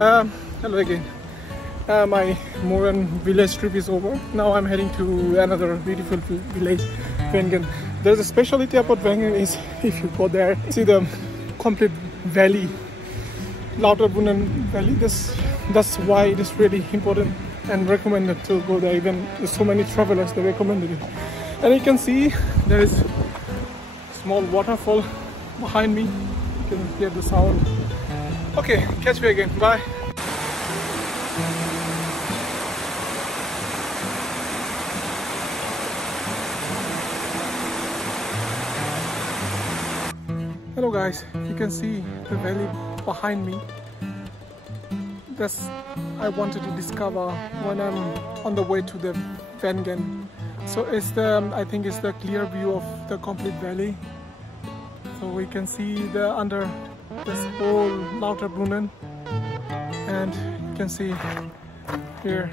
Hello again. My Moran village trip is over. Now I'm heading to another beautiful village, Haugen. There's a specialty about Haugen is if you go there, see the complete valley, Lauterbrunnen Valley. That's why it is really important and recommended to go there. Even so many travelers they recommended it. And you can see there is a small waterfall behind me. You can hear the sound. Okay, catch me again. Bye. Hello guys, you can see the valley behind me. That's I wanted to discover when I'm on the way to the Haugen. So it's I think it's the clear view of the complete valley. So we can see the under this whole Lauterbrunnen, and you can see here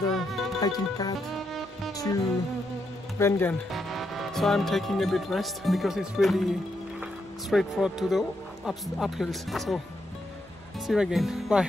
the hiking path to Haugen. So I'm taking a bit rest because it's really straightforward to the uphills. So see you again. Bye.